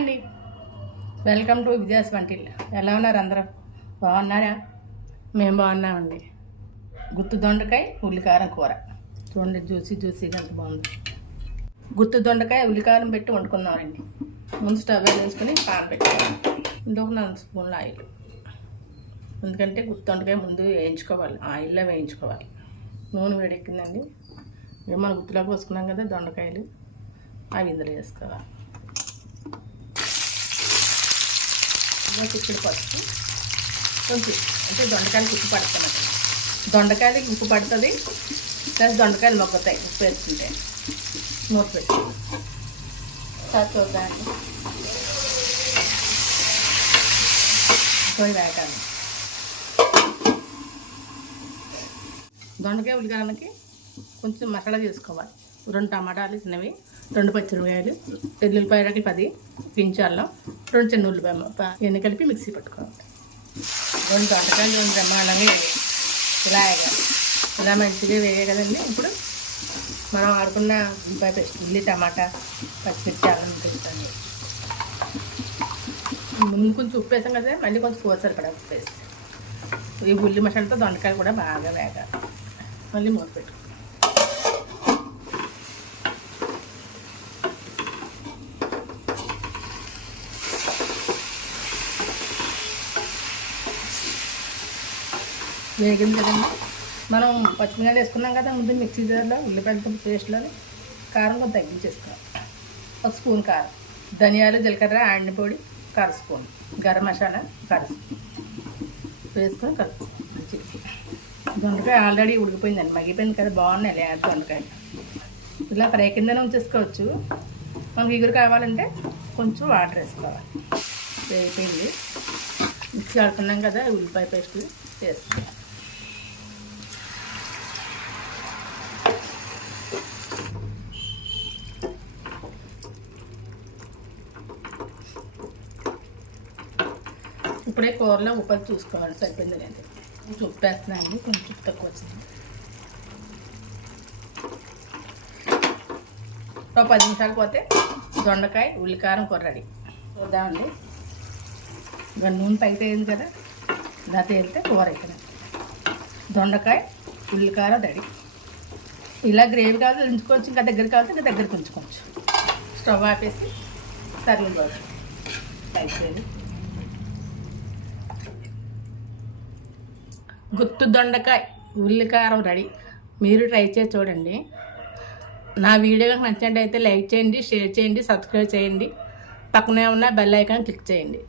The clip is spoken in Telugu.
అండి. వెల్కమ్ టు విజయాస్ వంటిల్. ఎలా ఉన్నారు అందరూ? బాగున్నారా? మేము బాగున్నామండి. గుత్తు దొండకాయ ఉల్లికారం కూర. చూడండి జ్యూసీ జ్యూసీగా ఎంత బాగుంది. గుత్తు దొండకాయ ఉల్లికారం పెట్టి వండుకున్నామండి. ముందు స్టవ్ వేసుకొని పాన్ పెట్టుకోవాలి ఇంకొక నాలుగు స్పూన్ల ఆయిల్. ఎందుకంటే గుత్తు దొండకాయ ముందు వేయించుకోవాలి. ఆయిల్లో వేయించుకోవాలి. నూనె వేడెక్కిందండి. ఇక మన గుత్తులో పోసుకున్నాం కదా దొండకాయలు. అవి ఇందులో వేసుకోవాలి. చిక్కుడు పసుపు. కొంచెం అంటే దొండకాయలకి ఉప్పు పడుతుంది దొండకాయలకి ఉప్పు పడుతుంది. ప్లస్ దొండకాయలు మొక్కుతాయి ఉప్పు వేసుకుంటే. నూరు పెట్టి. పోయి వేగాలి దొండకాయ ఉల్లికాయలకి కొంచెం మసాలా చేసుకోవాలి. రెండు టమాటాలు చిన్నవి రెండు పచ్చిమిరపకాయలు ఎల్లుల్లిపాయలకి పది పించాల్లో రెండు చిన్న ఉల్లిపాయ ప- ఇవన్నీ కలిపి మిక్సీ పెట్టుకోవాలి. రెండు దొండకాయలు రెండు బ్రహ్మాండంగా వేయాలి. ఇలా వేయాలి. ఇలా మంచిగా వేయగలండి ఇప్పుడు మనం ఆడుకున్న ఉల్లిపాయ పేస్ట్ ఉల్లి టమాటా పచ్చిమిర్చి అల్లం పెడతాను ముందు కొంచెం ఉప్పు వేసాం కదా మళ్ళీ కొంచెం కూర సరిపడా ఉప్పు వేసి. ఈ ఉల్లి మసాలాతో దొండకాయలు కూడా బాగా వేగాలి. మళ్ళీ మూత పెట్టుకోవాలి. వేగింది కదండి. మనం పచ్చిమిరపకాయలు వేసుకున్నాం కదా ముందు మిక్సీ జార్లో ఉల్లిపాయలతో పేస్ట్లో కారం కొంచెం తగ్గించేసుకోవాలి ఒక స్పూన్ కారం ధనియాలు జీలకర్ర ఆండి పొడి కార స్పూన్ గరం మసాలా కార స్పూన్. వేసుకొని కలుపుకోవాలి దొండకాయ ఆల్రెడీ ఉడికిపోయిందండి మగ్గిపోయింది కదా బాగున్నాయి లేదు దొండకాయ ఇలా ఫ్రై కిందనే ఉంచేసుకోవచ్చు. మనకి ఇగురు కావాలంటే కొంచెం వాటర్ వేసుకోవాలి. వేగిపోయింది. మిక్సీ ఆడుకున్నాం కదా ఉల్లిపాయ పేస్ట్ వేసుకోవాలి. ఇప్పుడే కూరలో ఉప్పు చూసుకోవాలి సరిపోయింది లేదు కొంచెం ఉప్పు వేస్తున్నాను కొంచెం తక్కువ వచ్చింది. ఒక పది నిమిషాలు పోతే దొండకాయ ఉల్లికారం కూర రెడీ. చూద్దామండి. ఇంకా నూనె పైకి అయింది కదా ఇలా తేలితే కూర అయిపోయింది. దొండకాయ ఉల్లికారం రెడీ. ఇలా గ్రేవీ కావాలి ఉంచుకోవచ్చు ఇంకా దగ్గర కావాలి ఇంకా దగ్గరకు ఉంచుకోవచ్చు. స్టవ్ ఆపేసి సర్వింగ్ బాగుంది అయిపోయింది. గుత్తు దొండకాయ ఉల్లికారం రెడీ. మీరు ట్రై చేసి చూడండి. నా వీడియో కనుక నచ్చినట్టయితే లైక్ చేయండి షేర్ చేయండి సబ్స్క్రైబ్ చేయండి. పక్కనే ఉన్న బెల్ ఐకాన్ క్లిక్ చేయండి.